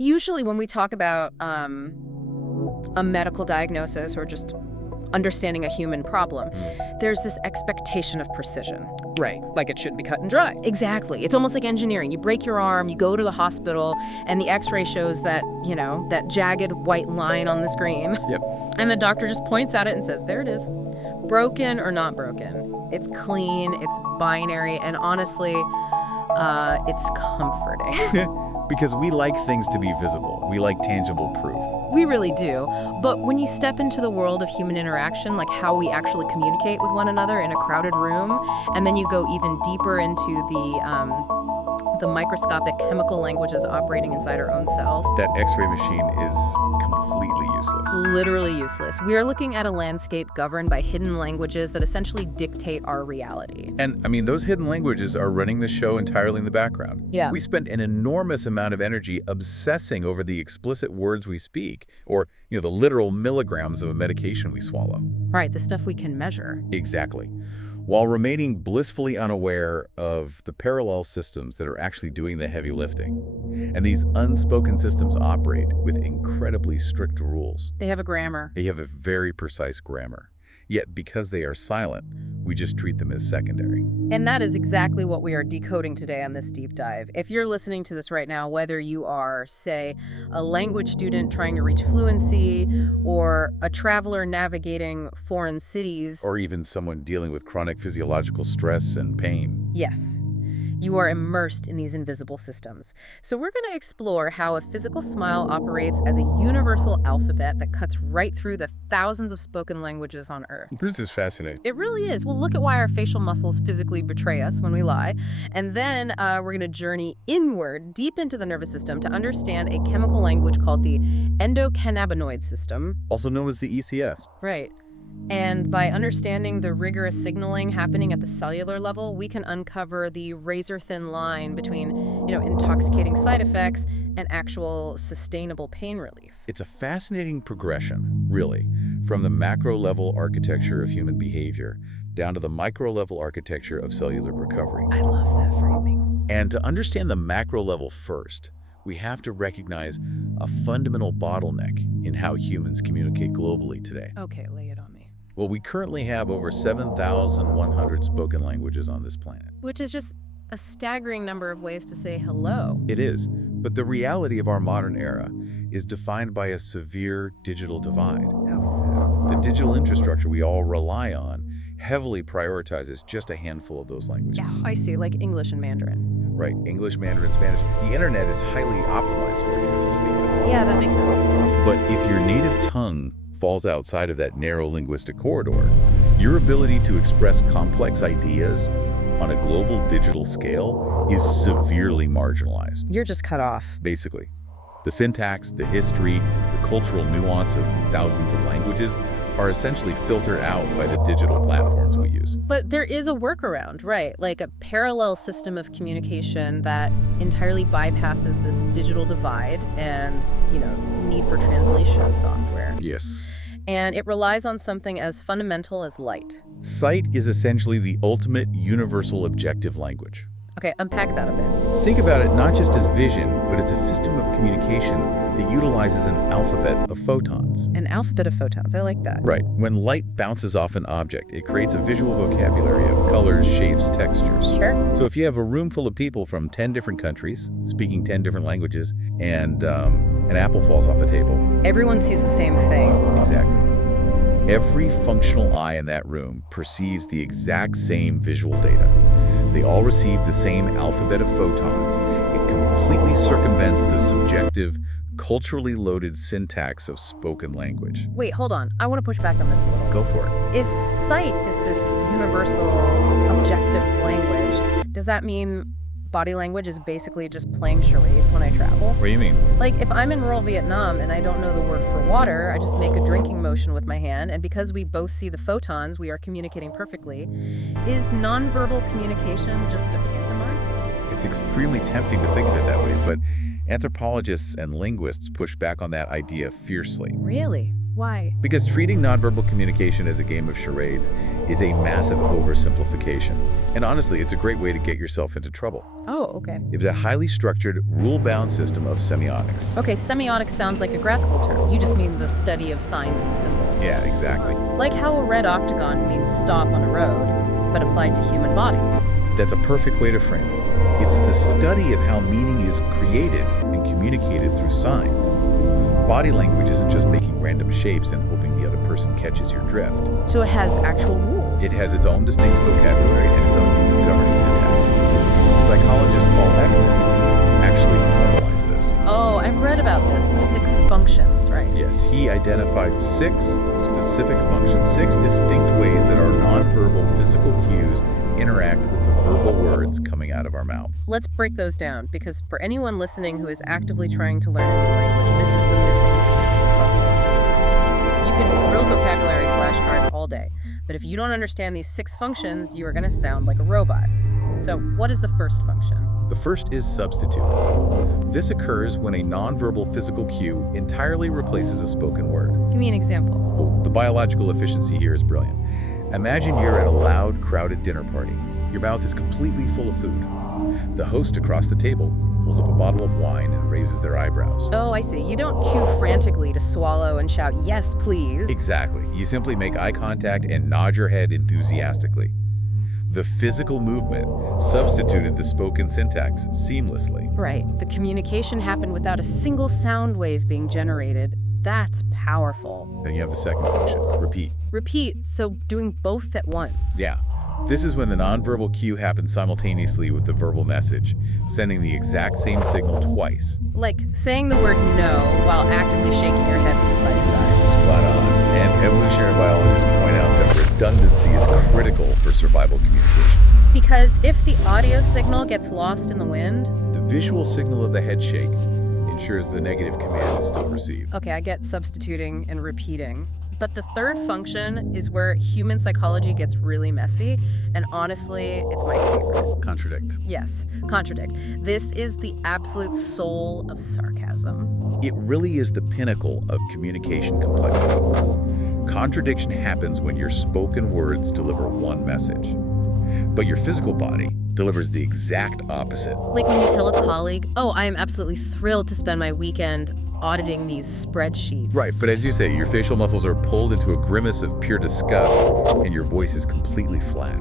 Usually when we talk about a medical diagnosis or just understanding a human problem, there's this expectation of precision. Right, like it should be cut and dry. Exactly. It's almost like engineering. You break your arm, you go to the hospital, and the x-ray shows that, that jagged white line on the screen. Yep. And the doctor just points at it and says, there it is. Broken or not broken. It's clean, it's binary, and honestly, it's comforting. Because we like things to be visible. We like tangible proof. We really do. But when you step into the world of human interaction, like how we actually communicate with one another in a crowded room, and then you go even deeper into the microscopic chemical languages operating inside our own cells. That X-ray machine is completely useless. Literally useless. We are looking at a landscape governed by hidden languages that essentially dictate our reality. And, those hidden languages are running the show entirely in the background. Yeah. We spend an enormous amount of energy obsessing over the explicit words we speak, or, the literal milligrams of a medication we swallow. Right, the stuff we can measure. Exactly. While remaining blissfully unaware of the parallel systems that are actually doing the heavy lifting. And these unspoken systems operate with incredibly strict rules. They have a grammar. They have a very precise grammar. Yet because they are silent, we just treat them as secondary. And that is exactly what we are decoding today on this deep dive. If you're listening to this right now, whether you are, say, a language student trying to reach fluency, or a traveler navigating foreign cities, or even someone dealing with chronic physiological stress and pain. Yes. You are immersed in these invisible systems. So we're going to explore how a physical smile operates as a universal alphabet that cuts right through the thousands of spoken languages on Earth. This is fascinating. It really is. We'll look at why our facial muscles physically betray us when we lie. And then we're going to journey inward, deep into the nervous system to understand a chemical language called the endocannabinoid system. Also known as the ECS. Right. And by understanding the rigorous signaling happening at the cellular level, we can uncover the razor-thin line between, intoxicating side effects and actual sustainable pain relief. It's a fascinating progression, really, from the macro-level architecture of human behavior down to the micro-level architecture of cellular recovery. I love that framing. And to understand the macro level first, we have to recognize a fundamental bottleneck in how humans communicate globally today. Okay, lay it on me. Well, we currently have over 7,100 spoken languages on this planet. Which is just a staggering number of ways to say hello. It is, but the reality of our modern era is defined by a severe digital divide. How so? The digital infrastructure we all rely on heavily prioritizes just a handful of those languages. Yeah, I see, like English and Mandarin. Right, English, Mandarin, Spanish. The internet is highly optimized for you if you speak this. Yeah, that makes sense. But if your native tongue falls outside of that narrow linguistic corridor, your ability to express complex ideas on a global digital scale is severely marginalized. You're just cut off. Basically, the syntax, the history, the cultural nuance of thousands of languages are essentially filtered out by the digital platforms we use. But there is a workaround, right? Like a parallel system of communication that entirely bypasses this digital divide and, need for translation software. Yes. And it relies on something as fundamental as light. Sight is essentially the ultimate universal objective language. Okay, unpack that a bit. Think about it not just as vision, but as a system of communication that utilizes an alphabet of photons. An alphabet of photons, I like that. Right. When light bounces off an object, it creates a visual vocabulary of colors, shapes, textures. Sure. So if you have a room full of people from 10 different countries, speaking 10 different languages, and an apple falls off the table. Everyone sees the same thing. Exactly. Every functional eye in that room perceives the exact same visual data. They all receive the same alphabet of photons. It completely circumvents the subjective, culturally loaded syntax of spoken language. Wait, hold on. I want to push back on this a little. Go for it. If sight is this universal, objective language, does that mean body language is basically just playing charades when I travel? What do you mean? Like, if I'm in rural Vietnam and I don't know the word for water, I just make a drinking motion with my hand, and because we both see the photons, we are communicating perfectly. Is nonverbal communication just a pantomime? It's extremely tempting to think of it that way, but anthropologists and linguists push back on that idea fiercely. Really? Why? Because treating nonverbal communication as a game of charades is a massive oversimplification. And honestly, it's a great way to get yourself into trouble. Oh, okay. It was a highly structured, rule-bound system of semiotics. Okay, semiotics sounds like a grad school term. You just mean the study of signs and symbols. Yeah, exactly. Like how a red octagon means stop on a road, but applied to human bodies. That's a perfect way to frame it. It's the study of how meaning is created and communicated through signs. Body language isn't just making random shapes and hoping the other person catches your drift. So it has actual rules. It has its own distinct vocabulary and its own governing syntax. Psychologist Paul Ekman actually formalized this. Oh, I've read about this, the 6 functions, right? Yes, he identified 6 specific functions, 6 distinct ways that our nonverbal physical cues interact with the verbal words coming out of our mouths. Let's break those down, because for anyone listening who is actively trying to learn a new language, this is the missing piece of the puzzle. You can drill vocabulary flashcards all day, but if you don't understand these 6 functions, you are going to sound like a robot. So what is the first function? The first is substitute. This occurs when a nonverbal physical cue entirely replaces a spoken word. Give me an example. Oh, the biological efficiency here is brilliant. Imagine you're at a loud, crowded dinner party. Your mouth is completely full of food. The host across the table holds up a bottle of wine and raises their eyebrows. Oh, I see. You don't cue frantically to swallow and shout, "Yes, please." Exactly. You simply make eye contact and nod your head enthusiastically. The physical movement substituted the spoken syntax seamlessly. Right. The communication happened without a single sound wave being generated. That's powerful. Then you have the second function, repeat. Repeat, so doing both at once. Yeah. This is when the nonverbal cue happens simultaneously with the verbal message, sending the exact same signal twice. Like saying the word no while actively shaking your head from side to side. Spot on. And evolutionary biologists point out that redundancy is critical for survival communication. Because if the audio signal gets lost in the wind... The visual signal of the head shake ensures the negative command is still received. Okay, I get substituting and repeating. But the third function is where human psychology gets really messy, and honestly, it's my favorite. Contradict. Yes, contradict. This is the absolute soul of sarcasm. It really is the pinnacle of communication complexity. Contradiction happens when your spoken words deliver one message, but your physical body delivers the exact opposite. Like when you tell a colleague, "Oh, I am absolutely thrilled to spend my weekend auditing these spreadsheets." Right, but as you say, your facial muscles are pulled into a grimace of pure disgust, and your voice is completely flat.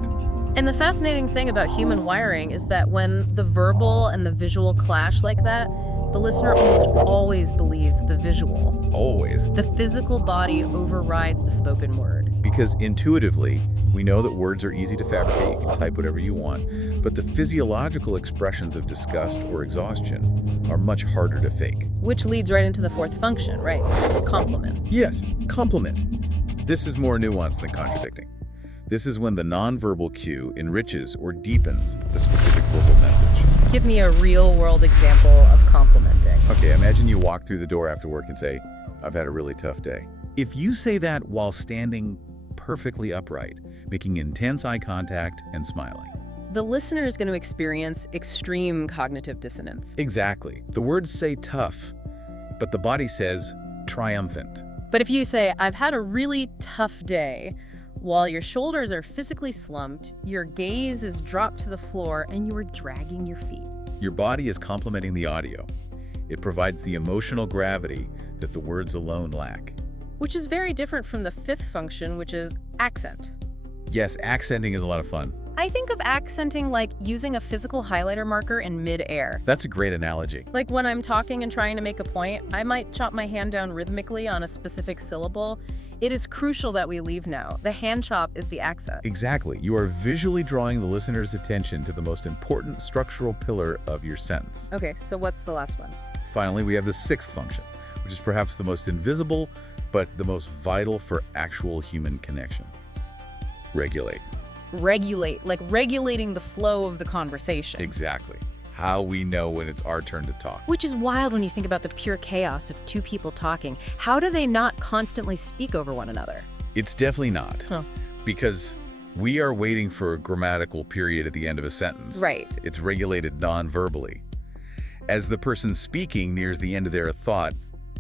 And the fascinating thing about human wiring is that when the verbal and the visual clash like that, the listener almost always believes the visual. Always. The physical body overrides the spoken word. Because intuitively, we know that words are easy to fabricate. You can type whatever you want. But the physiological expressions of disgust or exhaustion are much harder to fake. Which leads right into the fourth function, right? Compliment. Yes, compliment. This is more nuanced than contradicting. This is when the nonverbal cue enriches or deepens the specific verbal message. Give me a real-world example of complimenting. Okay, imagine you walk through the door after work and say, "I've had a really tough day." If you say that while standing perfectly upright, making intense eye contact and smiling. The listener is going to experience extreme cognitive dissonance. Exactly. The words say tough, but the body says triumphant. But if you say, "I've had a really tough day," while your shoulders are physically slumped, your gaze is dropped to the floor, and you are dragging your feet. Your body is complementing the audio. It provides the emotional gravity that the words alone lack. Which is very different from the fifth function, which is accent. Yes, accenting is a lot of fun. I think of accenting like using a physical highlighter marker in mid-air. That's a great analogy. Like when I'm talking and trying to make a point, I might chop my hand down rhythmically on a specific syllable. It is crucial that we leave now. The hand chop is the accent. Exactly. You are visually drawing the listener's attention to the most important structural pillar of your sentence. Okay, so what's the last one? Finally, we have the sixth function, which is perhaps the most invisible, but the most vital for actual human connection. Regulate. Regulate, like regulating the flow of the conversation. Exactly. How we know when it's our turn to talk. Which is wild when you think about the pure chaos of two people talking. How do they not constantly speak over one another? It's definitely not. Huh. Because we are waiting for a grammatical period at the end of a sentence. Right. It's regulated non-verbally. As the person speaking nears the end of their thought,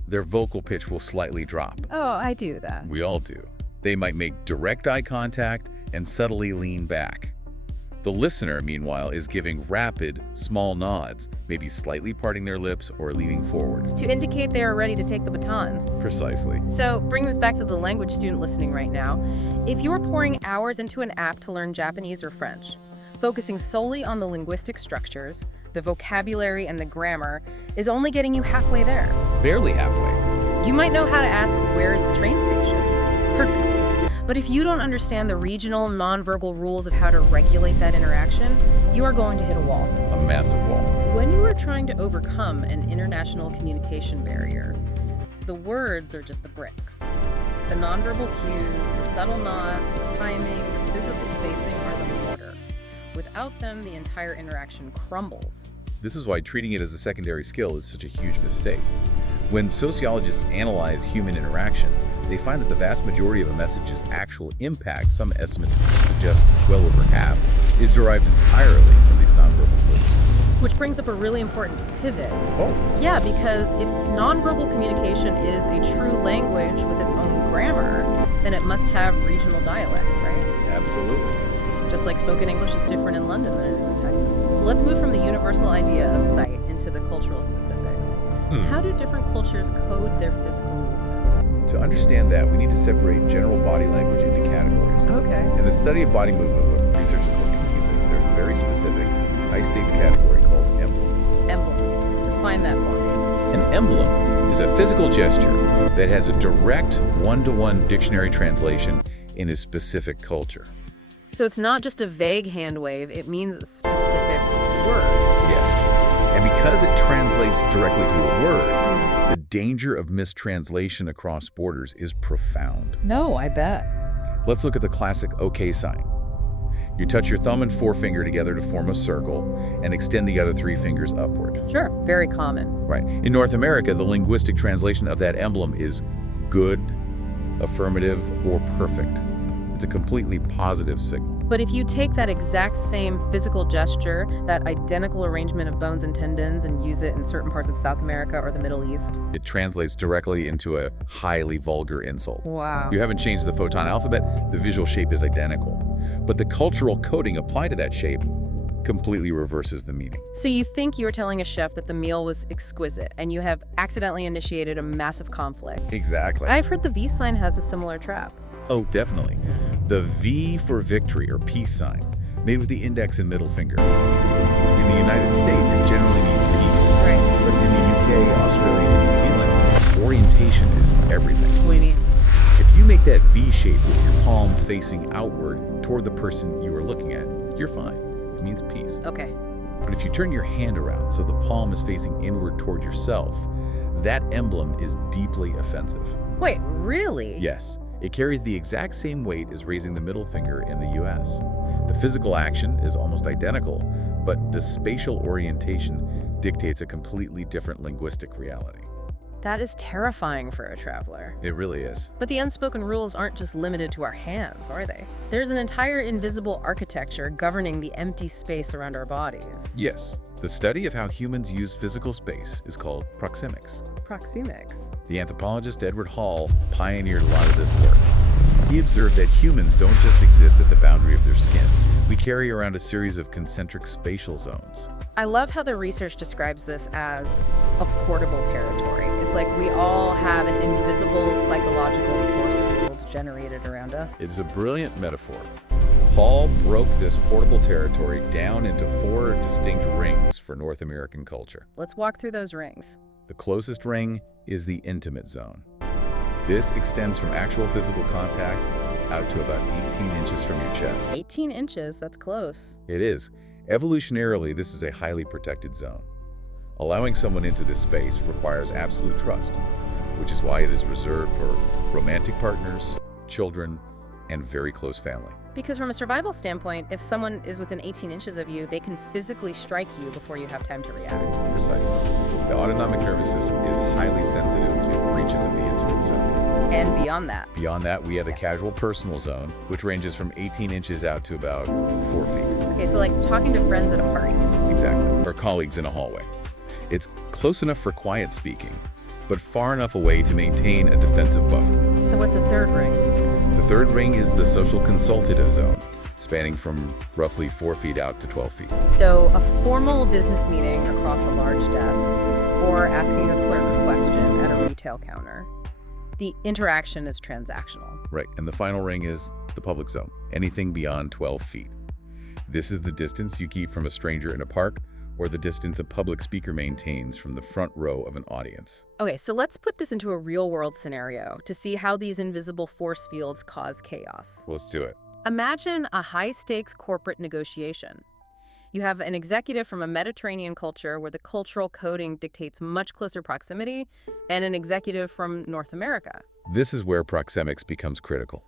their vocal pitch will slightly drop. Oh, I do that. We all do. They might make direct eye contact and subtly lean back. The listener, meanwhile, is giving rapid, small nods, maybe slightly parting their lips or leaning forward. To indicate they are ready to take the baton. Precisely. So, bring this back to the language student listening right now. If you're pouring hours into an app to learn Japanese or French, focusing solely on the linguistic structures, the vocabulary, and the grammar is only getting you halfway there. Barely halfway. You might know how to ask, "Where is the train station?" Perfectly. But if you don't understand the regional, nonverbal rules of how to regulate that interaction, you are going to hit a wall. A massive wall. When you are trying to overcome an international communication barrier, the words are just the bricks. The nonverbal cues, the subtle nods, the timing, the physical spacing are the mortar. Without them, the entire interaction crumbles. This is why treating it as a secondary skill is such a huge mistake. When sociologists analyze human interaction, they find that the vast majority of a message's actual impact, some estimates suggest well over half, is derived entirely from these nonverbal clues. Which brings up a really important pivot. Oh. Yeah, because if nonverbal communication is a true language with its own grammar, then it must have regional dialects, right? Absolutely. Just like spoken English is different in London than it is in Texas. Let's move from the universal idea of sight into the cultural specifics. How do different cultures code their physical movements? To understand that, we need to separate general body language into categories. Okay. In the study of body movement, what researchers look at is there's a very specific, high-stakes category called emblems. Emblems. Define that for me. An emblem is a physical gesture that has a direct one-to-one dictionary translation in a specific culture. So it's not just a vague hand wave, it means a specific word. Yes. And because it translates directly to a word, the danger of mistranslation across borders is profound. No, I bet. Let's look at the classic OK sign. You touch your thumb and forefinger together to form a circle and extend the other three fingers upward. Sure, very common. Right. In North America, the linguistic translation of that emblem is good, affirmative, or perfect. It's a completely positive signal. But if you take that exact same physical gesture, that identical arrangement of bones and tendons, and use it in certain parts of South America or the Middle East. It translates directly into a highly vulgar insult. Wow. You haven't changed the photon alphabet, the visual shape is identical. But the cultural coding applied to that shape completely reverses the meaning. So you think you were telling a chef that the meal was exquisite, and you have accidentally initiated a massive conflict. Exactly. I've heard the V sign has a similar trap. Oh, definitely. The V for victory, or peace sign, made with the index and middle finger. In the United States, it generally means peace. Right. But in the UK, Australia, and New Zealand, orientation is everything. What do you mean? If you make that V shape with your palm facing outward toward the person you are looking at, you're fine. It means peace. Okay. But if you turn your hand around so the palm is facing inward toward yourself, that emblem is deeply offensive. Wait, really? Yes. It carries the exact same weight as raising the middle finger in the US. The physical action is almost identical, but the spatial orientation dictates a completely different linguistic reality. That is terrifying for a traveler. It really is. But the unspoken rules aren't just limited to our hands, are they? There's an entire invisible architecture governing the empty space around our bodies. Yes. The study of how humans use physical space is called proxemics. Proxemics. The anthropologist Edward Hall pioneered a lot of this work. He observed that humans don't just exist at the boundary of their skin. We carry around a series of concentric spatial zones. I love how the research describes this as a portable territory. It's like we all have an invisible psychological force field generated around us. It's a brilliant metaphor. Hall broke this portable territory down into 4 distinct rings for North American culture. Let's walk through those rings. The closest ring is the intimate zone. This extends from actual physical contact out to about 18 inches from your chest. 18 inches, that's close. It is. Evolutionarily, this is a highly protected zone. Allowing someone into this space requires absolute trust, which is why it is reserved for romantic partners, children, and very close family. Because from a survival standpoint, if someone is within 18 inches of you, they can physically strike you before you have time to react. Precisely. The autonomic nervous system is highly sensitive to breaches of the intimate zone. And beyond that. Beyond that, we have the casual personal zone, which ranges from 18 inches out to about 4 feet. Okay, so like talking to friends at a party. Exactly. Or colleagues in a hallway. It's close enough for quiet speaking, but far enough away to maintain a defensive buffer. Then what's the third ring? The third ring is the social consultative zone, spanning from roughly 4 feet out to 12 feet. So a formal business meeting across a large desk, or asking a clerk a question at a retail counter. The interaction is transactional. Right, and the final ring is the public zone, anything beyond 12 feet. This is the distance you keep from a stranger in a park, or the distance a public speaker maintains from the front row of an audience. Okay, so let's put this into a real-world scenario to see how these invisible force fields cause chaos. Let's do it. Imagine a high-stakes corporate negotiation. You have an executive from a Mediterranean culture where the cultural coding dictates much closer proximity, and an executive from North America. This is where proxemics becomes critical.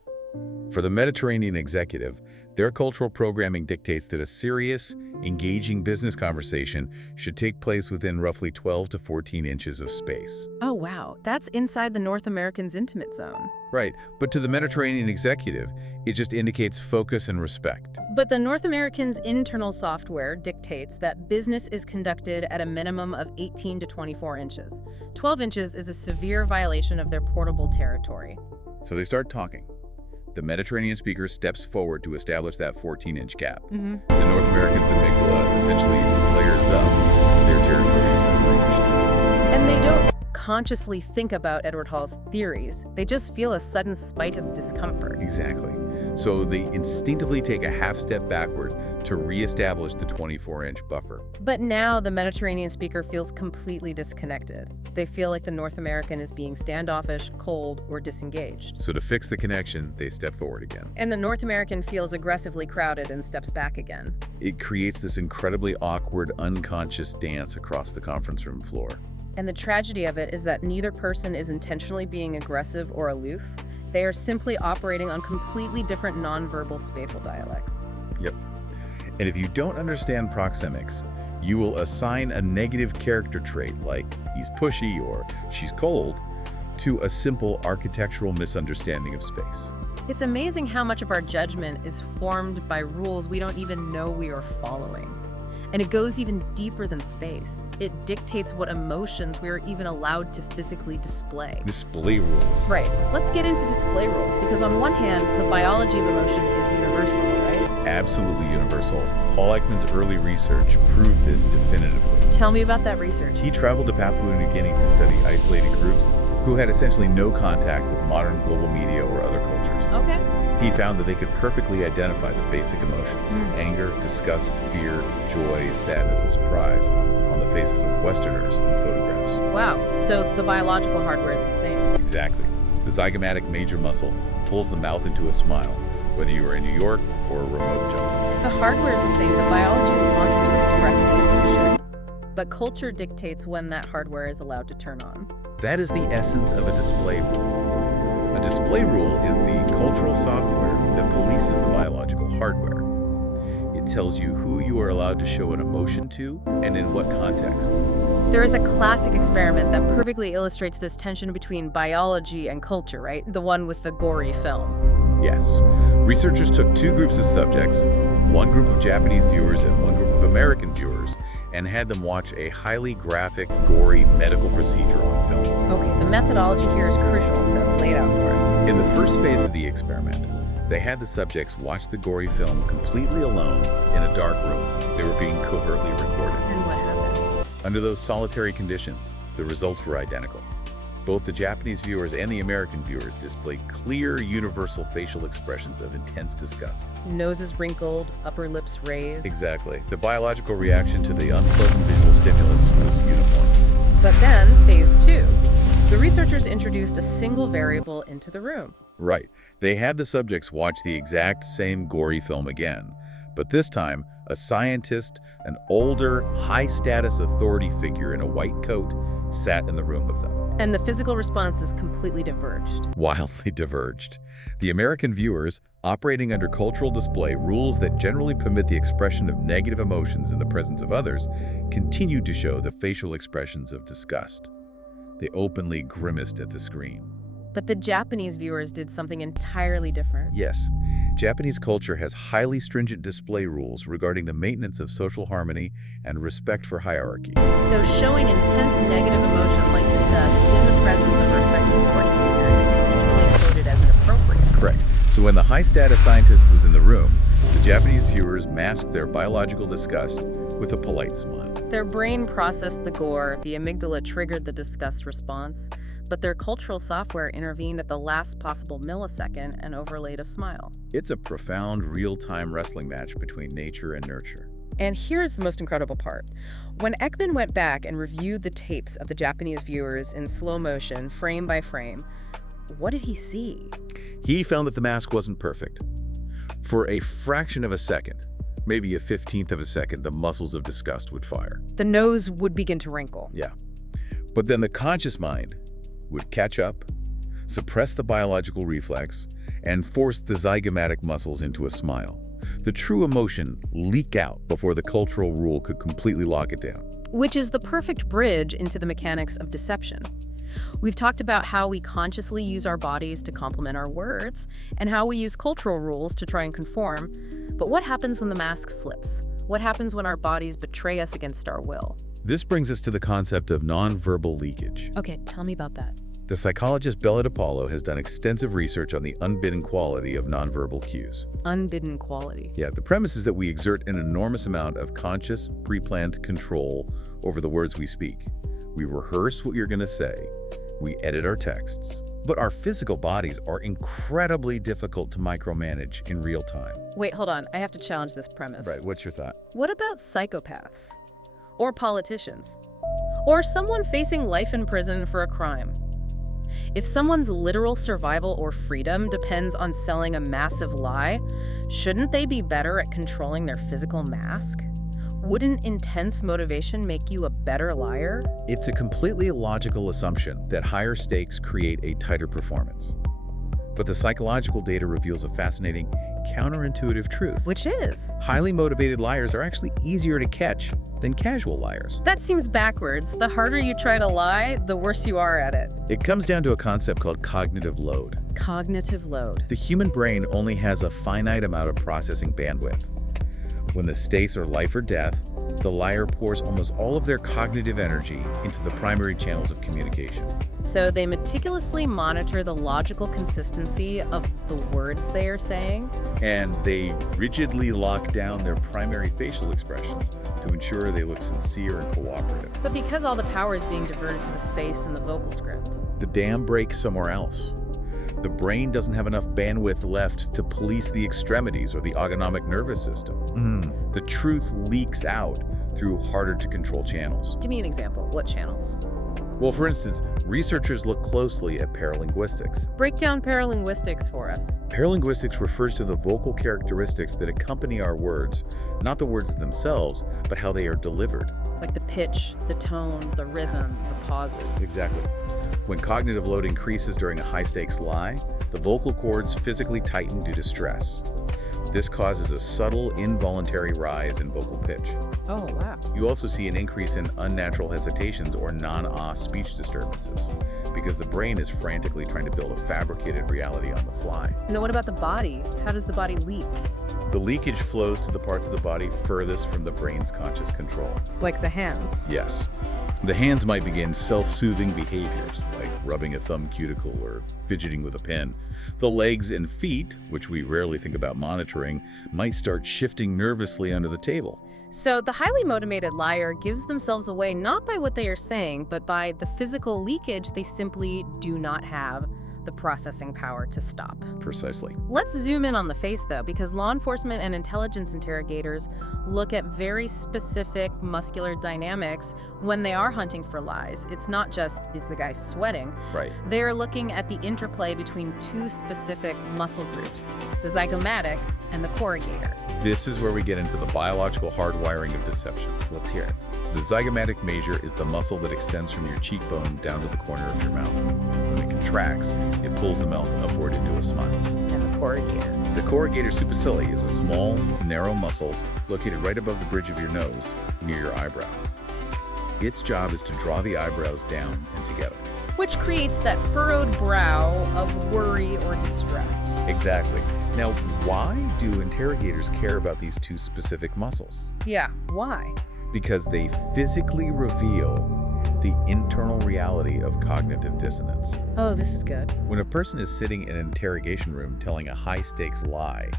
For the Mediterranean executive, their cultural programming dictates that a serious, engaging business conversation should take place within roughly 12 to 14 inches of space. Oh, wow. That's inside the North American's intimate zone. Right, but to the Mediterranean executive, it just indicates focus and respect. But the North American's internal software dictates that business is conducted at a minimum of 18 to 24 inches. 12 inches is a severe violation of their portable territory. So they start talking. The Mediterranean speaker steps forward to establish that 14-inch gap. The North American's amygdala essentially flares up. Their territory has been breached. And they don't consciously think about Edward Hall's theories. They just feel a sudden spite of discomfort. Exactly. So they instinctively take a half step backward to reestablish the 24-inch buffer. But now the Mediterranean speaker feels completely disconnected. They feel like the North American is being standoffish, cold, or disengaged. So to fix the connection, they step forward again. And the North American feels aggressively crowded and steps back again. It creates this incredibly awkward, unconscious dance across the conference room floor. And the tragedy of it is that neither person is intentionally being aggressive or aloof. They are simply operating on completely different nonverbal spatial dialects. Yep. And if you don't understand proxemics, you will assign a negative character trait like he's pushy or she's cold to a simple architectural misunderstanding of space. It's amazing how much of our judgment is formed by rules we don't even know we are following. And it goes even deeper than space. It dictates what emotions we are even allowed to physically display. Display rules. Right. Let's get into display rules, because on one hand, the biology of emotion is universal, right? Absolutely universal. Paul Ekman's early research proved this definitively. Tell me about that research. He traveled to Papua New Guinea to study isolated groups who had essentially no contact with modern global media or other cultures. Okay. He found that they could perfectly identify the basic emotions, anger, disgust, fear, joy, sadness, and surprise on the faces of Westerners in photographs. Wow. So the biological hardware is the same. Exactly. The zygomatic major muscle pulls the mouth into a smile, whether you are in New York or a remote jungle. The hardware is the same. The biology wants to express the emotion. But culture dictates when that hardware is allowed to turn on. That is the essence of a display rule. A display rule is the cultural software that polices the biological hardware. It tells you who you are allowed to show an emotion to and in what context. There is a classic experiment that perfectly illustrates this tension between biology and culture, right? The one with the gory film. Yes. Researchers took 2 groups of subjects, one group of Japanese viewers and one group of American viewers, and had them watch a highly graphic, gory medical procedure on film. Okay, the methodology here is crucial, so lay it out for us. In the first phase of the experiment, they had the subjects watch the gory film completely alone in a dark room. They were being covertly recorded. And what happened? Under those solitary conditions, the results were identical. Both the Japanese viewers and the American viewers displayed clear, universal facial expressions of intense disgust. Noses wrinkled, upper lips raised. Exactly. The biological reaction to the unpleasant visual stimulus was uniform. But then, phase 2. The researchers introduced a single variable into the room. Right. They had the subjects watch the exact same gory film again, but this time, a scientist, an older, high-status authority figure in a white coat, sat in the room with them. And the physical responses completely diverged. Wildly diverged. The American viewers, operating under cultural display rules that generally permit the expression of negative emotions in the presence of others, continued to show the facial expressions of disgust. They openly grimaced at the screen. But the Japanese viewers did something entirely different. Yes, Japanese culture has highly stringent display rules regarding the maintenance of social harmony and respect for hierarchy. So showing intense negative emotion like disgust in the presence of respected authority figure is usually coded as inappropriate. Correct. So when the high-status scientist was in the room, the Japanese viewers masked their biological disgust with a polite smile. Their brain processed the gore, the amygdala triggered the disgust response, but their cultural software intervened at the last possible millisecond and overlaid a smile. It's a profound, real-time wrestling match between nature and nurture. And here's the most incredible part. When Ekman went back and reviewed the tapes of the Japanese viewers in slow motion, frame by frame, what did he see? He found that the mask wasn't perfect. For a fraction of a second, maybe a 15th of a second, the muscles of disgust would fire. The nose would begin to wrinkle. Yeah. But then the conscious mind would catch up, suppress the biological reflex, and force the zygomatic muscles into a smile. The true emotion leak out before the cultural rule could completely lock it down. Which is the perfect bridge into the mechanics of deception. We've talked about how we consciously use our bodies to complement our words, and how we use cultural rules to try and conform. But what happens when the mask slips? What happens when our bodies betray us against our will? This brings us to the concept of nonverbal leakage. Okay, tell me about that. The psychologist Bella DiPaolo has done extensive research on the unbidden quality of nonverbal cues. Unbidden quality. Yeah, the premise is that we exert an enormous amount of conscious, pre-planned control over the words we speak. We rehearse what you're going to say. We edit our texts. But our physical bodies are incredibly difficult to micromanage in real time. Wait, hold on. I have to challenge this premise. Right, what's your thought? What about psychopaths? Or politicians? Or someone facing life in prison for a crime? If someone's literal survival or freedom depends on selling a massive lie, shouldn't they be better at controlling their physical mask? Wouldn't intense motivation make you a better liar? It's a completely illogical assumption that higher stakes create a tighter performance. But the psychological data reveals a fascinating, counterintuitive truth. Which is? Highly motivated liars are actually easier to catch than casual liars. That seems backwards. The harder you try to lie, the worse you are at it. It comes down to a concept called cognitive load. Cognitive load. The human brain only has a finite amount of processing bandwidth. When the stakes are life or death, the liar pours almost all of their cognitive energy into the primary channels of communication. So they meticulously monitor the logical consistency of the words they are saying? And they rigidly lock down their primary facial expressions to ensure they look sincere and cooperative. But because all the power is being diverted to the face and the vocal script. The dam breaks somewhere else. The brain doesn't have enough bandwidth left to police the extremities or the autonomic nervous system. The truth leaks out through harder to control channels. Give me an example. What channels? Well, for instance, researchers look closely at paralinguistics. Break down paralinguistics for us. Paralinguistics refers to the vocal characteristics that accompany our words, not the words themselves, but how they are delivered. Like the pitch, the tone, the rhythm, the pauses. Exactly. When cognitive load increases during a high-stakes lie, the vocal cords physically tighten due to stress. This causes a subtle, involuntary rise in vocal pitch. Oh, wow. You also see an increase in unnatural hesitations or non-ah speech disturbances, because the brain is frantically trying to build a fabricated reality on the fly. Now what about the body? How does the body leak? The leakage flows to the parts of the body furthest from the brain's conscious control. Like the hands. Yes. The hands might begin self-soothing behaviors, like rubbing a thumb cuticle or fidgeting with a pen. The legs and feet, which we rarely think about monitoring, might start shifting nervously under the table. So the highly motivated liar gives themselves away not by what they are saying, but by the physical leakage they simply do not have the processing power to stop. Precisely. Let's zoom in on the face, though, because law enforcement and intelligence interrogators look at very specific muscular dynamics when they are hunting for lies. It's not just, is the guy sweating? Right. They're looking at the interplay between two specific muscle groups, the zygomatic and the corrugator. This is where we get into the biological hardwiring of deception. Let's hear it. The zygomatic major is the muscle that extends from your cheekbone down to the corner of your mouth. When it contracts, it pulls the mouth upward into a smile. And the corrugator. The corrugator supercilii is a small, narrow muscle located right above the bridge of your nose, near your eyebrows. Its job is to draw the eyebrows down and together. Which creates that furrowed brow of worry or distress. Exactly. Now, why do interrogators care about these two specific muscles? Yeah, why? Because they physically reveal the internal reality of cognitive dissonance. Oh, this is good. When a person is sitting in an interrogation room telling a high-stakes lie,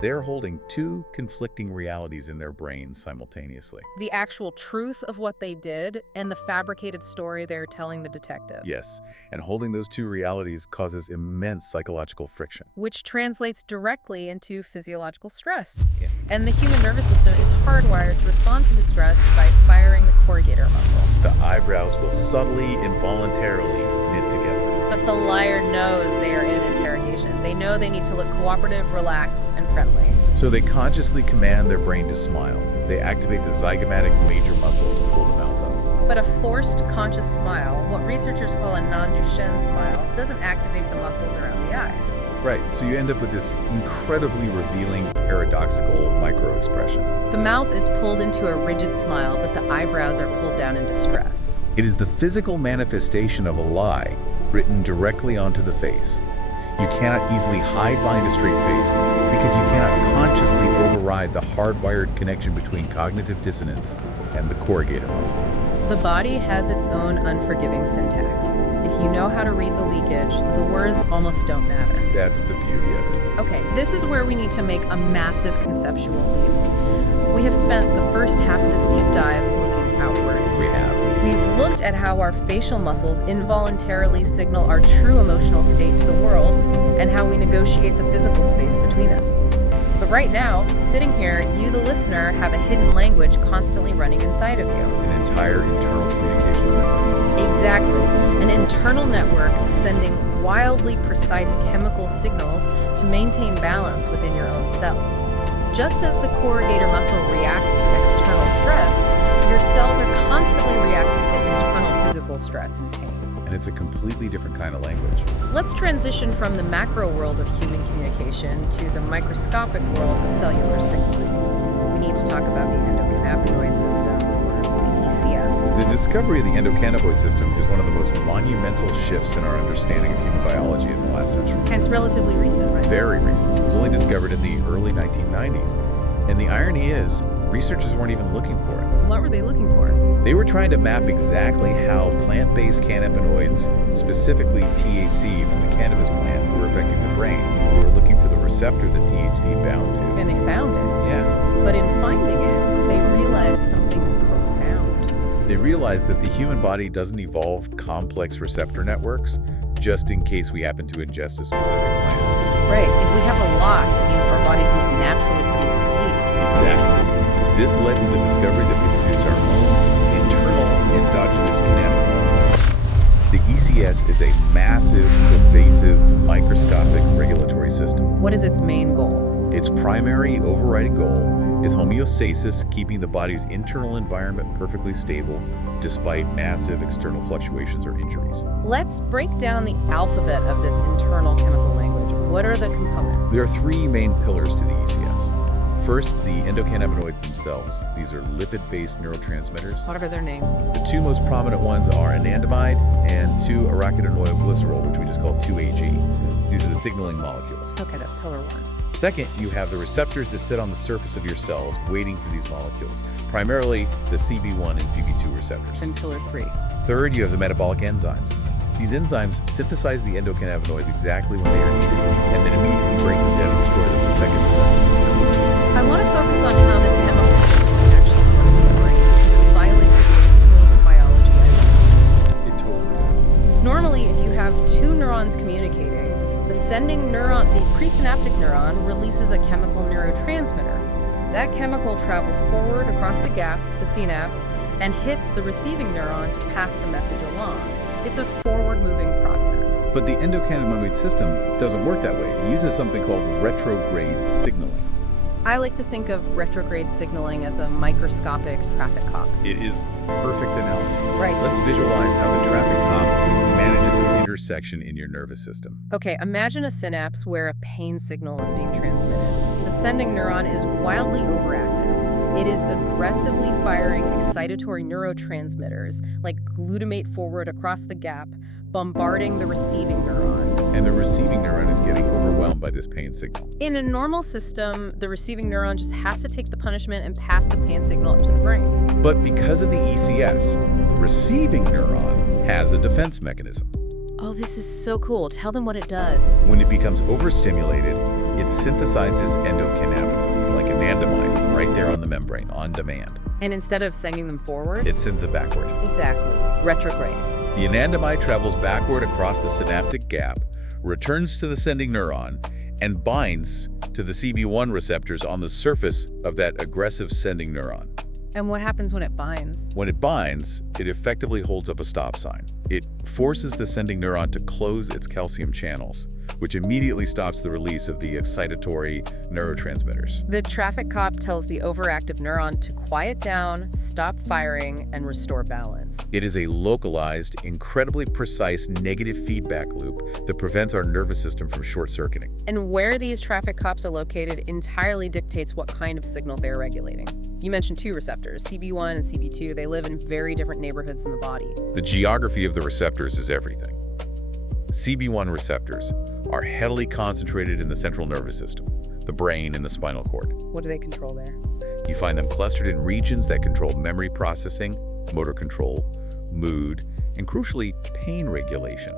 they're holding two conflicting realities in their brains simultaneously. The actual truth of what they did and the fabricated story they're telling the detective. Yes, and holding those two realities causes immense psychological friction. Which translates directly into physiological stress. And the human nervous system is hardwired to respond to distress by firing the corrugator muscle. The eyebrows will subtly, involuntarily knit together. But the liar knows they are in interrogation. They know they need to look cooperative, relaxed, and friendly. So they consciously command their brain to smile. They activate the zygomatic major muscle to pull the mouth up. But a forced, conscious smile, what researchers call a non-Duchenne smile, doesn't activate the muscles around the eyes. Right, so you end up with this incredibly revealing, paradoxical micro-expression. The mouth is pulled into a rigid smile, but the eyebrows are pulled down in distress. It is the physical manifestation of a lie written directly onto the face. You cannot easily hide behind a straight face because you cannot consciously override the hardwired connection between cognitive dissonance and the corrugator muscle. The body has its own unforgiving syntax. If you know how to read the leakage, the words almost don't matter. That's the beauty of it. Okay, this is where we need to make a massive conceptual leap. We have spent the first half of this deep dive looking outward. We have. We've looked at how our facial muscles involuntarily signal our true emotional state to the world and how we negotiate the physical space between us. But right now, sitting here, you, the listener, have a hidden language constantly running inside of you. An entire internal communications network. Exactly. An internal network sending wildly precise chemical signals to maintain balance within your own cells. Just as the corrugator muscle reacts to external stress, your cells are constantly reacting to internal physical stress and pain. And it's a completely different kind of language. Let's transition from the macro world of human communication to the microscopic world of cellular signaling. We need to talk about the endocannabinoid system, or the ECS. The discovery of the endocannabinoid system is one of the most monumental shifts in our understanding of human biology in the last century. And it's relatively recent, right? Very recent. It was only discovered in the early 1990s. And the irony is, researchers weren't even looking for it. What were they looking for? They were trying to map exactly how plant-based cannabinoids, specifically THC from the cannabis plant, were affecting the brain. They were looking for the receptor that THC bound to. And they found it. Yeah. But in finding it, they realized something profound. They realized that the human body doesn't evolve complex receptor networks just in case we happen to ingest a specific plant. Right. If we have a lot, it means our bodies must naturally produce the heat. Exactly. This led to the discovery that we produce our own internal endogenous cannabinoids. The ECS is a massive, pervasive, microscopic regulatory system. What is its main goal? Its primary overriding goal is homeostasis, keeping the body's internal environment perfectly stable despite massive external fluctuations or injuries. Let's break down the alphabet of this internal chemical language. What are the components? There are three main pillars to the ECS. First, the endocannabinoids themselves. These are lipid-based neurotransmitters. What are their names? The two most prominent ones are anandamide and 2-arachidinoylglycerol, which we just call 2-AG. These are the signaling molecules. Okay, that's pillar one. Second, you have the receptors that sit on the surface of your cells waiting for these molecules, primarily the CB1 and CB2 receptors. And pillar three. Third, you have the metabolic enzymes. These enzymes synthesize the endocannabinoids exactly when they are needed, and then immediately break them down and destroy them the second the message is delivered. I want to focus on how this chemical signaling actually works in the brain. It violates the basic rules of biology. It totally does. Normally, if you have two neurons communicating, the sending neuron, the presynaptic neuron, releases a chemical neurotransmitter. That chemical travels forward across the gap, the synapse, and hits the receiving neuron to pass the message along. It's a forward-moving process. But the endocannabinoid system doesn't work that way. It uses something called retrograde signaling. I like to think of retrograde signaling as a microscopic traffic cop. It is perfect analogy. Right. Let's visualize how the traffic cop manages an intersection in your nervous system. Okay, imagine a synapse where a pain signal is being transmitted. The sending neuron is wildly overactive. It is aggressively firing excitatory neurotransmitters like glutamate forward across the gap, bombarding the receiving neuron. And the receiving neuron is getting overwhelmed by this pain signal. In a normal system, the receiving neuron just has to take the punishment and pass the pain signal up to the brain. But because of the ECS, the receiving neuron has a defense mechanism. Oh, this is so cool. Tell them what it does. When it becomes overstimulated, it synthesizes endocannabinoids like anandamide right there on the membrane, on demand. And instead of sending them forward? It sends it backward. Exactly. Retrograde. The anandamide travels backward across the synaptic gap, returns to the sending neuron, and binds to the CB1 receptors on the surface of that aggressive sending neuron. And what happens when it binds? When it binds, it effectively holds up a stop sign. It forces the sending neuron to close its calcium channels, which immediately stops the release of the excitatory neurotransmitters. The traffic cop tells the overactive neuron to quiet down, stop firing, and restore balance. It is a localized, incredibly precise negative feedback loop that prevents our nervous system from short-circuiting. And where these traffic cops are located entirely dictates what kind of signal they're regulating. You mentioned two receptors, CB1 and CB2. They live in very different neighborhoods in the body. The geography of the receptors is everything. CB1 receptors are heavily concentrated in the central nervous system, the brain and the spinal cord. What do they control there? You find them clustered in regions that control memory processing, motor control, mood, and crucially, pain regulation.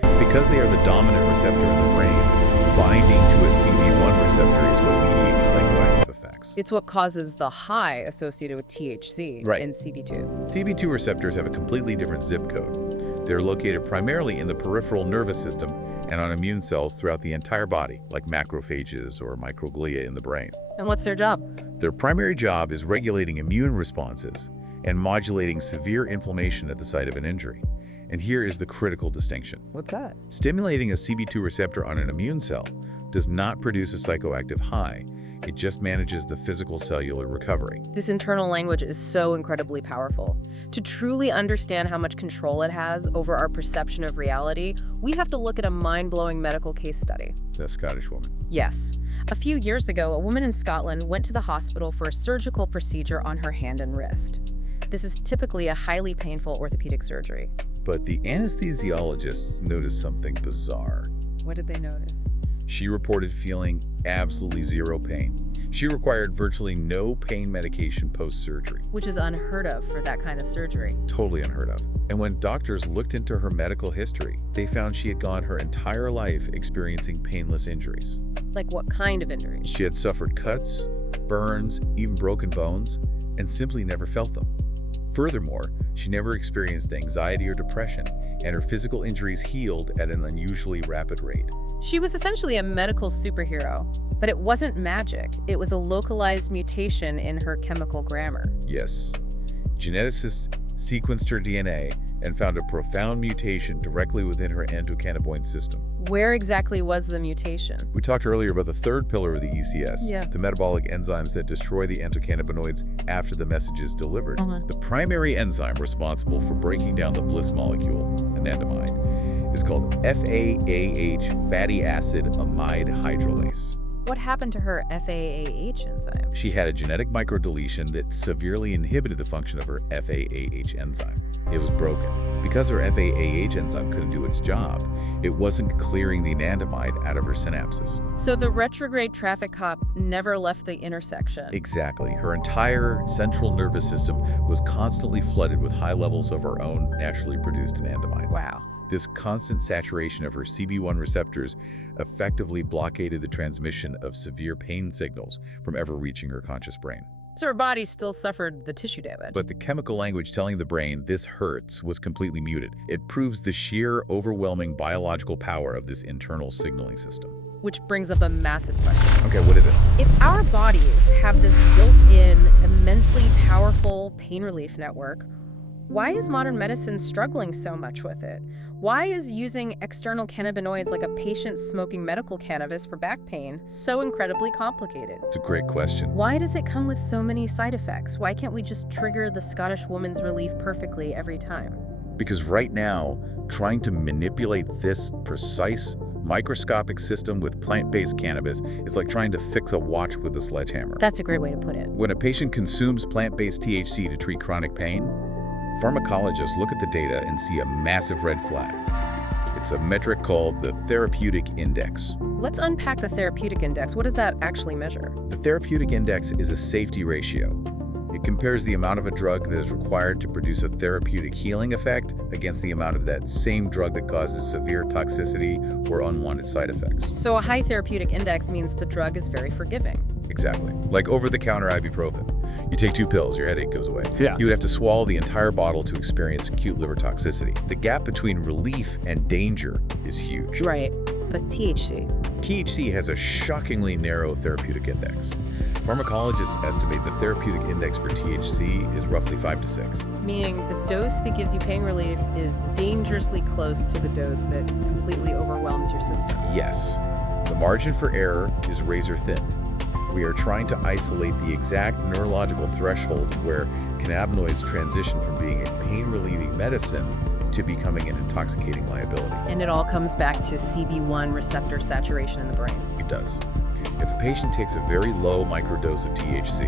Because they are the dominant receptor in the brain, binding to a CB1 receptor is what mediates psychoactive effects. It's what causes the high associated with THC in CB2. CB2 receptors have a completely different zip code. They're located primarily in the peripheral nervous system and on immune cells throughout the entire body, like macrophages or microglia in the brain. And what's their job? Their primary job is regulating immune responses and modulating severe inflammation at the site of an injury. And here is the critical distinction. What's that? Stimulating a CB2 receptor on an immune cell does not produce a psychoactive high. It just manages the physical cellular recovery. This internal language is so incredibly powerful. To truly understand how much control it has over our perception of reality, we have to look at a mind-blowing medical case study. The Scottish woman. Yes. A few years ago, a woman in Scotland went to the hospital for a surgical procedure on her hand and wrist. This is typically a highly painful orthopedic surgery. But the anesthesiologists noticed something bizarre. What did they notice? She reported feeling absolutely zero pain. She required virtually no pain medication post-surgery. Which is unheard of for that kind of surgery. Totally unheard of. And when doctors looked into her medical history, they found she had gone her entire life experiencing painless injuries. Like what kind of injuries? She had suffered cuts, burns, even broken bones, and simply never felt them. Furthermore, she never experienced anxiety or depression, and her physical injuries healed at an unusually rapid rate. She was essentially a medical superhero, but it wasn't magic. It was a localized mutation in her chemical grammar. Yes. Geneticists sequenced her DNA and found a profound mutation directly within her endocannabinoid system. Where exactly was the mutation? We talked earlier about the third pillar of the ECS, Yeah. the metabolic enzymes that destroy the endocannabinoids after the message is delivered. The primary enzyme responsible for breaking down the bliss molecule, anandamide, is called FAAH fatty acid amide hydrolase. What happened to her FAAH enzyme? She had a genetic microdeletion that severely inhibited the function of her FAAH enzyme. It was broken. Because her FAAH enzyme couldn't do its job, it wasn't clearing the anandamide out of her synapses. So the retrograde traffic cop never left the intersection. Exactly. Her entire central nervous system was constantly flooded with high levels of her own naturally produced anandamide. Wow. This constant saturation of her CB1 receptors effectively blockaded the transmission of severe pain signals from ever reaching her conscious brain. So her body still suffered the tissue damage. But the chemical language telling the brain this hurts was completely muted. It proves the sheer, overwhelming biological power of this internal signaling system. Which brings up a massive question. Okay, what is it? If our bodies have this built-in, immensely powerful pain relief network, why is modern medicine struggling so much with it? Why is using external cannabinoids like a patient smoking medical cannabis for back pain so incredibly complicated? It's a great question. Why does it come with so many side effects? Why can't we just trigger the Scottish woman's relief perfectly every time? Because right now, trying to manipulate this precise microscopic system with plant-based cannabis is like trying to fix a watch with a sledgehammer. That's a great way to put it. When a patient consumes plant-based THC to treat chronic pain, Pharmacologists look at the data and see a massive red flag. It's a metric called the therapeutic index. Let's unpack the therapeutic index. What does that actually measure? The therapeutic index is a safety ratio. It compares the amount of a drug that is required to produce a therapeutic healing effect against the amount of that same drug that causes severe toxicity or unwanted side effects. So a high therapeutic index means the drug is very forgiving. Exactly. Like over-the-counter ibuprofen. You take 2 pills, your headache goes away. Yeah. You would have to swallow the entire bottle to experience acute liver toxicity. The gap between relief and danger is huge. Right. But THC? THC has a shockingly narrow therapeutic index. Pharmacologists estimate the therapeutic index for THC is roughly 5 to 6. Meaning the dose that gives you pain relief is dangerously close to the dose that completely overwhelms your system. Yes. The margin for error is razor thin. We are trying to isolate the exact neurological threshold where cannabinoids transition from being a pain-relieving medicine to becoming an intoxicating liability. And it all comes back to CB1 receptor saturation in the brain. It does. If a patient takes a very low microdose of THC,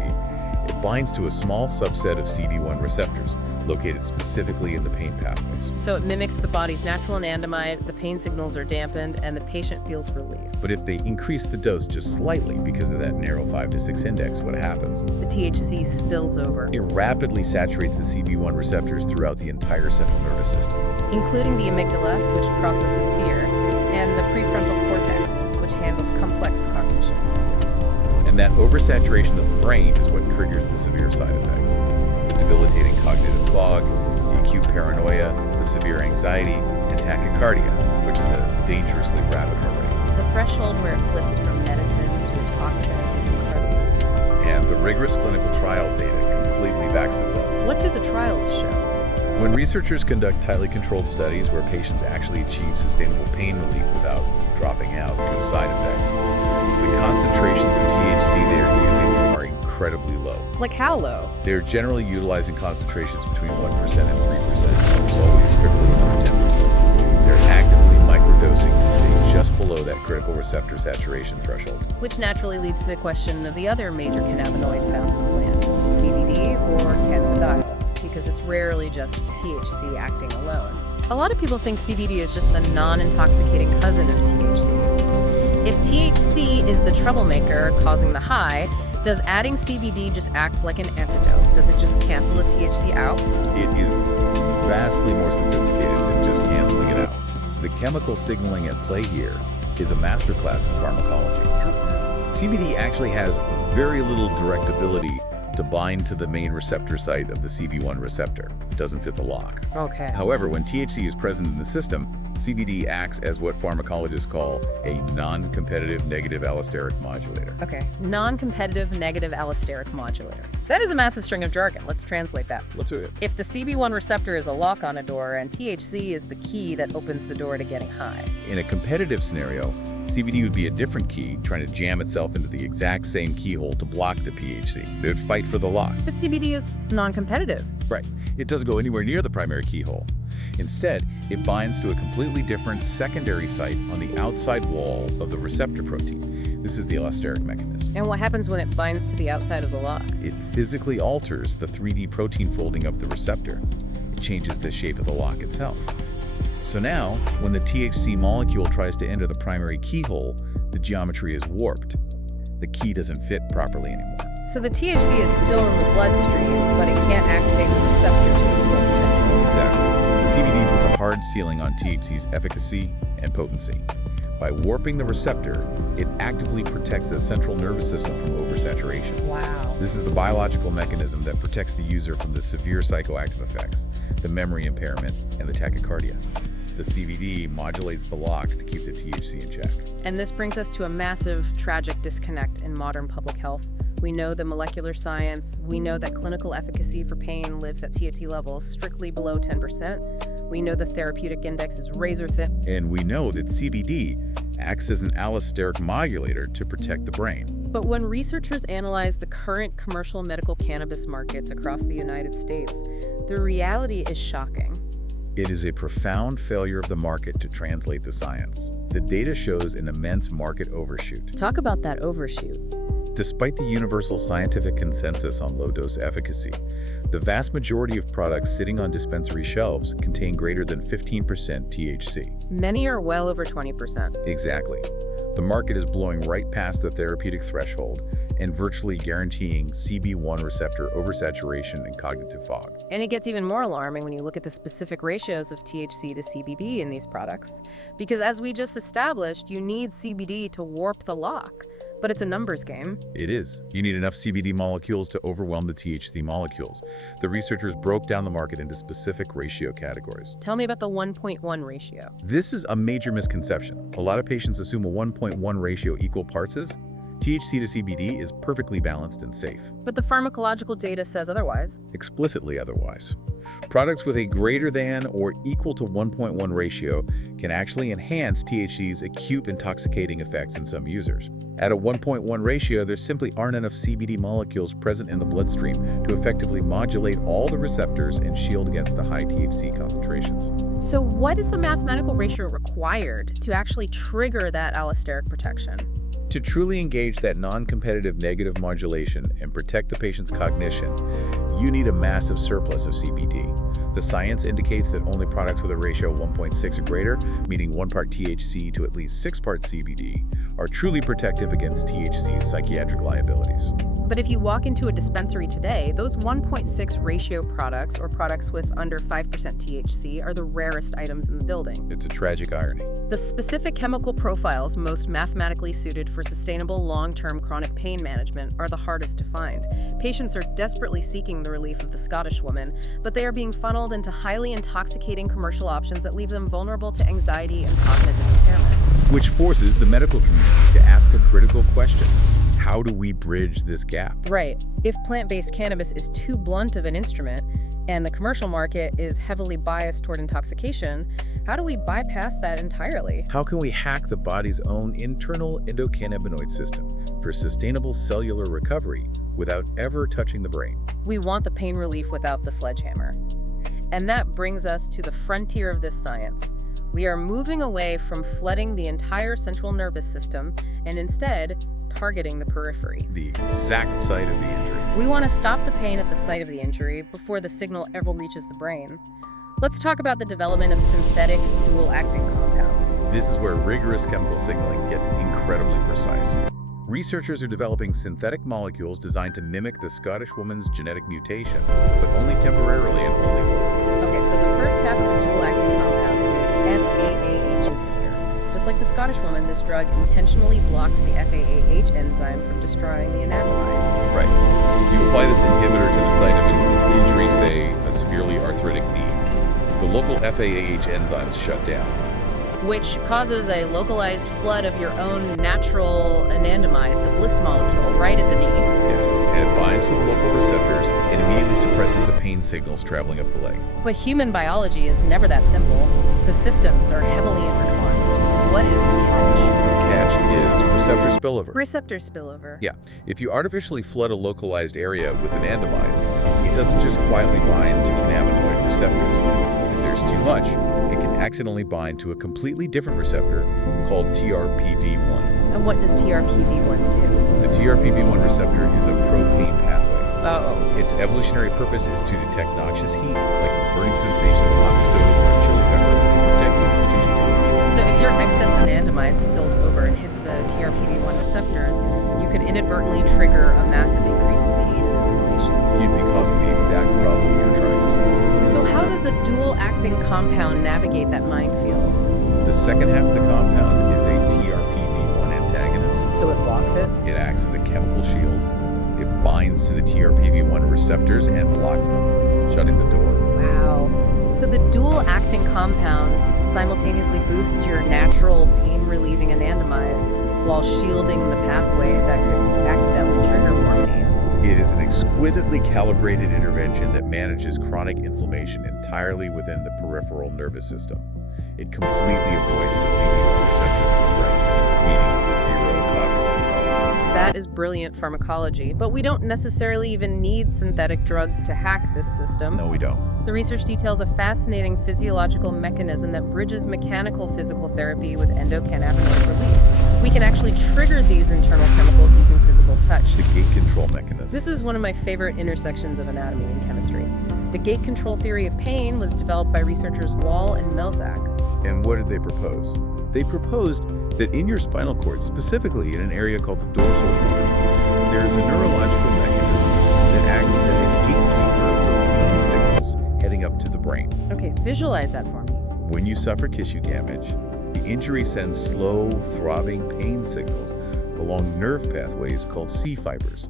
it binds to a small subset of CD1 receptors located specifically in the pain pathways. So it mimics the body's natural anandamide, the pain signals are dampened, and the patient feels relief. But if they increase the dose just slightly because of that narrow 5 to 6 index, what happens? The THC spills over, It rapidly saturates the CB1 receptors throughout the entire central nervous system. including the amygdala, which processes fear, and the prefrontal cortex, which handles complex cognition. And that oversaturation of the brain is what triggers the severe side effects. The debilitating cognitive fog, the acute paranoia, the severe anxiety, and tachycardia, which is a dangerously rapid heart rate. The threshold where it flips from medicine to a toxin is incredibly small. And the rigorous clinical trial data completely backs this up. What do the trials show? When researchers conduct tightly controlled studies where patients actually achieve sustainable pain relief without dropping out due to side effects, the concentrations of THC they are using are incredibly low. Like how low? They're generally utilizing concentrations between 1% and 3%, almost always strictly under 10%. They're actively microdosing to stay just below that critical receptor saturation threshold. Which naturally leads to the question of the other major cannabinoid found in the plant, CBD or cannabidiol, because it's rarely just THC acting alone. A lot of people think CBD is just the non-intoxicating cousin of THC. If THC is the troublemaker causing the high, does adding CBD just act like an antidote? Does it just cancel the THC out? It is vastly more sophisticated than just canceling it out. The chemical signaling at play here is a masterclass in pharmacology. How so? CBD actually has very little direct ability to bind to the main receptor site of the CB1 receptor. It doesn't fit the lock. Okay. However, when THC is present in the system, CBD acts as what pharmacologists call a non-competitive negative allosteric modulator. Okay. Non-competitive negative allosteric modulator. That is a massive string of jargon. Let's translate that. Let's do it. If the CB1 receptor is a lock on a door and THC is the key that opens the door to getting high. In a competitive scenario, CBD would be a different key trying to jam itself into the exact same keyhole to block the THC. It would fight for the lock. But CBD is non-competitive. Right. It doesn't go anywhere near the primary keyhole. Instead, it binds to a completely different secondary site on the outside wall of the receptor protein. This is the allosteric mechanism. And what happens when it binds to the outside of the lock? It physically alters the 3D protein folding of the receptor. It changes the shape of the lock itself. So now, when the THC molecule tries to enter the primary keyhole, the geometry is warped. The key doesn't fit properly anymore. So the THC is still in the bloodstream, but it can't activate the receptor to its full potential. Exactly. The CBD puts a hard ceiling on THC's efficacy and potency. By warping the receptor, it actively protects the central nervous system from oversaturation. Wow. This is the biological mechanism that protects the user from the severe psychoactive effects, the memory impairment, and the tachycardia. The CBD modulates the lock to keep the THC in check. And this brings us to a massive, tragic disconnect in modern public health. We know the molecular science. We know that clinical efficacy for pain lives at THC levels strictly below 10%. We know the therapeutic index is razor thin. And we know that CBD acts as an allosteric modulator to protect the brain. But when researchers analyze the current commercial medical cannabis markets across the United States, the reality is shocking. It is a profound failure of the market to translate the science. The data shows an immense market overshoot. Talk about that overshoot. Despite the universal scientific consensus on low-dose efficacy, the vast majority of products sitting on dispensary shelves contain greater than 15% THC. Many are well over 20%. Exactly. The market is blowing right past the therapeutic threshold and virtually guaranteeing CB1 receptor oversaturation and cognitive fog. And it gets even more alarming when you look at the specific ratios of THC to CBD in these products. Because as we just established, you need CBD to warp the lock. But it's a numbers game. It is. You need enough CBD molecules to overwhelm the THC molecules. The researchers broke down the market into specific ratio categories. Tell me about the 1.1 ratio. This is a major misconception. A lot of patients assume a 1.1 ratio equal parts is. THC to CBD is perfectly balanced and safe. But the pharmacological data says otherwise. Explicitly otherwise. Products with a greater than or equal to 1.1 ratio can actually enhance THC's acute intoxicating effects in some users. At a 1.1 ratio, there simply aren't enough CBD molecules present in the bloodstream to effectively modulate all the receptors and shield against the high THC concentrations. So what is the mathematical ratio required to actually trigger that allosteric protection? To truly engage that non-competitive negative modulation and protect the patient's cognition, you need a massive surplus of CBD. The science indicates that only products with a ratio of 1.6 or greater, meaning 1 part THC to at least 6 parts CBD, are truly protective against THC's psychiatric liabilities. But if you walk into a dispensary today, those 1.6 ratio products or products with under 5% THC are the rarest items in the building. It's a tragic irony. The specific chemical profiles most mathematically suited for sustainable long-term chronic pain management are the hardest to find. Patients are desperately seeking the relief of the Scottish woman, but they are being funneled into highly intoxicating commercial options that leave them vulnerable to anxiety and cognitive impairment. Which forces the medical community to ask a critical question. How do we bridge this gap? Right. If plant-based cannabis is too blunt of an instrument, and the commercial market is heavily biased toward intoxication, how do we bypass that entirely? How can we hack the body's own internal endocannabinoid system for sustainable cellular recovery without ever touching the brain? We want the pain relief without the sledgehammer. And that brings us to the frontier of this science. We are moving away from flooding the entire central nervous system and instead targeting the periphery. The exact site of the injury. We want to stop the pain at the site of the injury before the signal ever reaches the brain. Let's talk about the development of synthetic dual-acting compounds. This is where rigorous chemical signaling gets incredibly precise. Researchers are developing synthetic molecules designed to mimic the Scottish woman's genetic mutation, but only temporarily and only locally. Okay, so the first half of the dual-acting compound is an FAAH inhibitor. Just like the Scottish woman, this drug intentionally blocks the FAAH enzyme from destroying the anandamide. Right. You apply this inhibitor to the site of an injury, say a severely arthritic knee. The local FAAH enzyme is shut down, which causes a localized flood of your own natural anandamide, the bliss molecule, right at the knee. Yes, and it binds to the local receptors and immediately suppresses the pain signals traveling up the leg. But human biology is never that simple. The systems are heavily intertwined. What is the catch? The catch is receptor spillover. Receptor spillover. Yeah, if you artificially flood a localized area with anandamide, it doesn't just quietly bind to cannabinoid receptors. If there's too much, it can accidentally bind to a completely different receptor called TRPV1. And what does TRPV1 do? The TRPV1 receptor is a propane pathway. Uh-oh. Its evolutionary purpose is to detect noxious heat, like the burning sensation of a hot stove or a chili pepper, and protect you from future damage. So if your excess anandamide spills over and hits the TRPV1 receptors, you could inadvertently trigger a massive increase in pain and inflammation. You'd be causing the exact problem you're trying to solve. So how does a dual-acting compound navigate that minefield? The second half of the compound is a TRPV1 antagonist. So it blocks it? It acts as a chemical shield. It binds to the TRPV1 receptors and blocks them, shutting the door. Wow. So the dual-acting compound simultaneously boosts your natural pain-relieving anandamide while shielding the pathway that could accidentally trigger more pain. It is an exquisitely calibrated intervention that manages chronic inflammation entirely within the peripheral nervous system. It completely avoids the CB1 receptors in the brain, meaning zero cognitive problem. That is brilliant pharmacology, but we don't necessarily even need synthetic drugs to hack this system. No, we don't. The research details a fascinating physiological mechanism that bridges mechanical physical therapy with endocannabinoid release. We can actually trigger these internal chemicals using physical physical touch. The gate control mechanism. This is one of my favorite intersections of anatomy and chemistry. The gate control theory of pain was developed by researchers Wall and Melzack. And what did they propose? They proposed that in your spinal cord, specifically in an area called the dorsal horn, there is a neurological mechanism that acts as a gatekeeper for pain signals heading up to the brain. Okay, visualize that for me. When you suffer tissue damage, the injury sends slow, throbbing pain signals along nerve pathways called C fibers.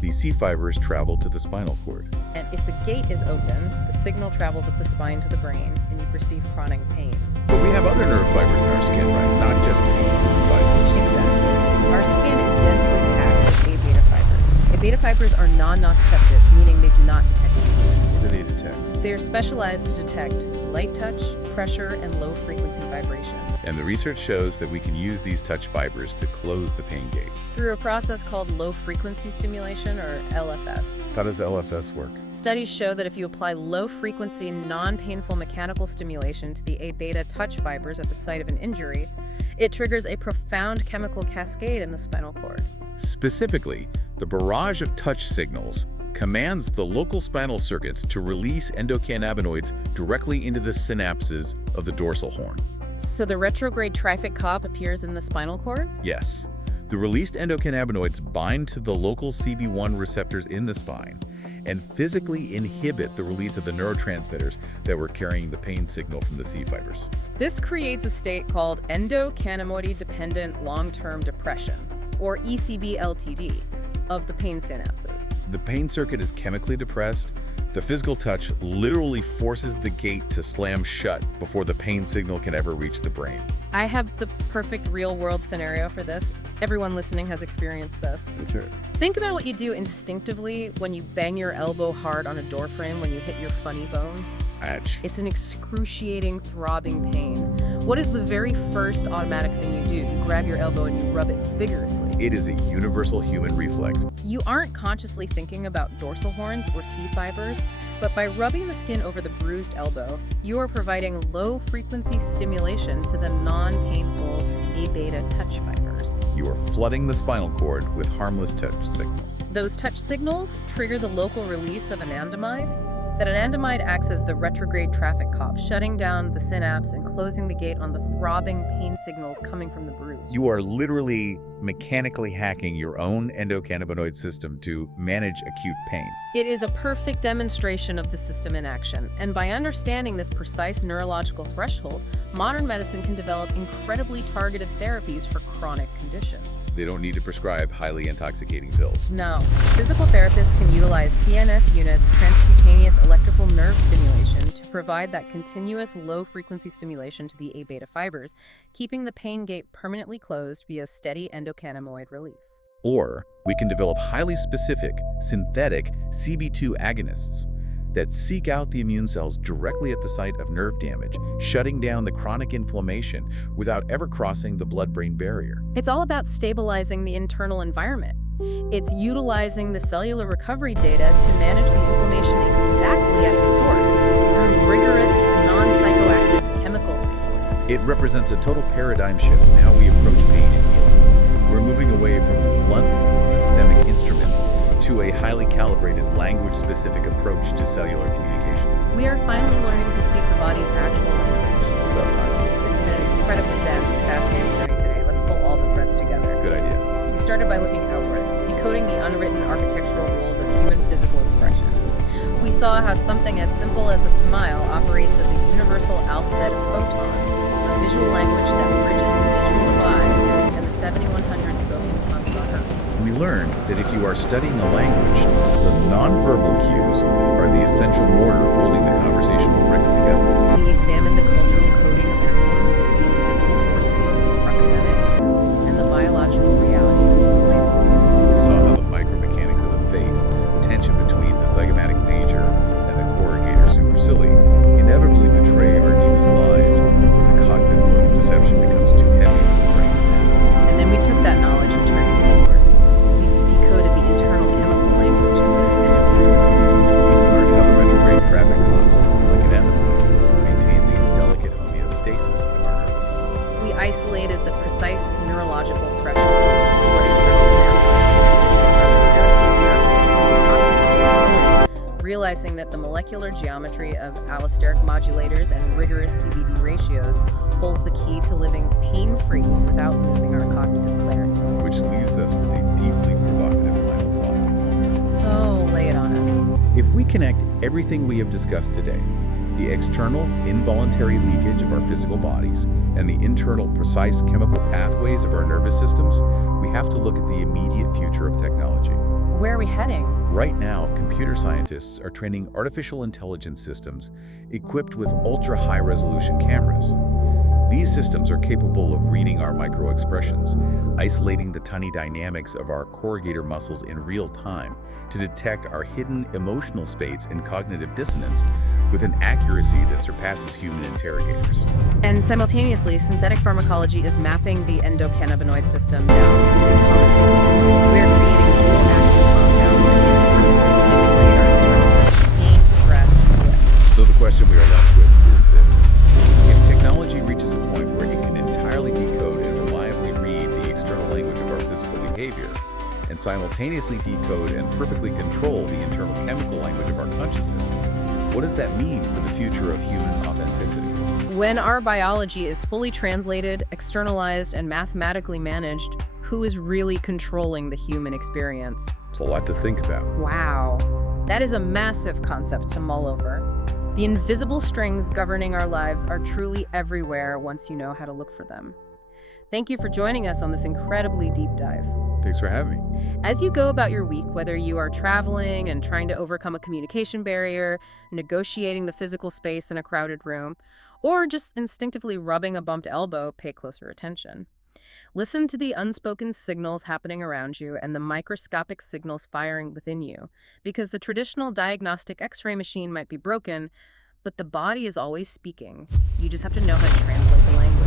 These C fibers travel to the spinal cord. And if the gate is open, the signal travels up the spine to the brain, and you perceive chronic pain. But we have other nerve fibers in our skin, right? Not just pain fibers. Exactly. Our skin is densely packed with A beta fibers. A beta fibers are non-nociceptive, meaning they do not detect pain. What do they detect? They are specialized to detect light touch, pressure, and low-frequency vibration. And the research shows that we can use these touch fibers to close the pain gate. Through a process called low-frequency stimulation, or LFS. How does LFS work? Studies show that if you apply low-frequency, non-painful mechanical stimulation to the A beta touch fibers at the site of an injury, it triggers a profound chemical cascade in the spinal cord. Specifically, the barrage of touch signals commands the local spinal circuits to release endocannabinoids directly into the synapses of the dorsal horn. So the retrograde traffic cop appears in the spinal cord? Yes. The released endocannabinoids bind to the local CB1 receptors in the spine and physically inhibit the release of the neurotransmitters that were carrying the pain signal from the C fibers. This creates a state called endocannabinoid-dependent long-term depression, or ECB-LTD, of the pain synapses. The pain circuit is chemically depressed. The physical touch literally forces the gate to slam shut before the pain signal can ever reach the brain. I have the perfect real-world scenario for this. Everyone listening has experienced this. That's right. Think about what you do instinctively when you bang your elbow hard on a door frame when you hit your funny bone. Ouch. It's an excruciating, throbbing pain. What is the very first automatic thing you do? You grab your elbow and you rub it vigorously. It is a universal human reflex. You aren't consciously thinking about dorsal horns or C fibers, but by rubbing the skin over the bruised elbow, you are providing low-frequency stimulation to the non-painful A beta touch fibers. You are flooding the spinal cord with harmless touch signals. Those touch signals trigger the local release of anandamide. That anandamide acts as the retrograde traffic cop, shutting down the synapse and closing the gate on the throbbing pain signals coming from the bruise. You are literally mechanically hacking your own endocannabinoid system to manage acute pain. It is a perfect demonstration of the system in action, and by understanding this precise neurological threshold, modern medicine can develop incredibly targeted therapies for chronic conditions. They don't need to prescribe highly intoxicating pills. No. Physical therapists can utilize TNS units, transcutaneous electrical nerve stimulation, to provide that continuous low-frequency stimulation to the A beta fibers, keeping the pain gate permanently closed via steady endocannabinoid release. Or we can develop highly specific, synthetic CB2 agonists that seek out the immune cells directly at the site of nerve damage, shutting down the chronic inflammation without ever crossing the blood-brain barrier. It's all about stabilizing the internal environment. It's utilizing the cellular recovery data to manage the inflammation exactly at the source through rigorous, non-psychoactive chemical signaling. It represents a total paradigm shift in how we approach pain and healing. We're moving away from blunt, systemic instruments to a highly calibrated, language-specific approach to cellular communication. We are finally learning to speak the body's actual language. It's about time. This has been an incredibly dense, fascinating journey today. Let's pull all the threads together. Good idea. We started by looking outward, decoding the unwritten architectural rules of human physical expression. We saw how something as simple as a smile operates as a universal alphabet of photons, a visual language that bridges the digital divide and the 7,100 spoken tongues on Earth. We learned that if you are studying a language, the nonverbal cues are the essential mortar holding the conversational bricks together. We examined the cultural coding of emblems, the invisible force fields of proxemics, and the biological reality of display. We saw how the micromechanics of the face, the tension between the zygomatic major and the corrugator supercilii, inevitably betray our deepest lies when the cognitive load of deception becomes too heavy for the brain to handle. And then we took that knowledge and turned it inward. We decoded the internal chemical language of the endocannabinoid system. We learned how the retrograde traffic cops, like anandamide, maintain the delicate homeostasis of our nervous system. We isolated the precise neurological threshold for external demand. realizing that the molecular geometry of allosteric modulators and rigorous CBD ratios holds the key to living pain-free without losing our cognitive clarity. Which leaves us with a deeply provocative final thought. Oh, lay it on us. If we connect everything we have discussed today, the external, involuntary leakage of our physical bodies and the internal, precise chemical pathways of our nervous systems, we have to look at the immediate future of technology. Where are we heading? Right now, computer scientists are training artificial intelligence systems equipped with ultra-high-resolution cameras. These systems are capable of reading our micro-expressions, isolating the tiny dynamics of our corrugator muscles in real time to detect our hidden emotional states and cognitive dissonance with an accuracy that surpasses human interrogators. And simultaneously, synthetic pharmacology is mapping the endocannabinoid system down to the atomic. We're creating dual active compounds that can manipulate our neurones pain, stress, bliss. So the question we are left with is this. If technology reaches a point where it can entirely decode and reliably read the external language of our physical behavior, and simultaneously decode and perfectly control the internal chemical language of our consciousness, what does that mean for the future of human authenticity? When our biology is fully translated, externalized, and mathematically managed, who is really controlling the human experience? It's a lot to think about. Wow. That is a massive concept to mull over. The invisible strings governing our lives are truly everywhere once you know how to look for them. Thank you for joining us on this incredibly deep dive. Thanks for having me. As you go about your week, whether you are traveling and trying to overcome a communication barrier, negotiating the physical space in a crowded room, or just instinctively rubbing a bumped elbow, pay closer attention. Listen to the unspoken signals happening around you and the microscopic signals firing within you, because the traditional diagnostic X-ray machine might be broken, but the body is always speaking. You just have to know how to translate the language.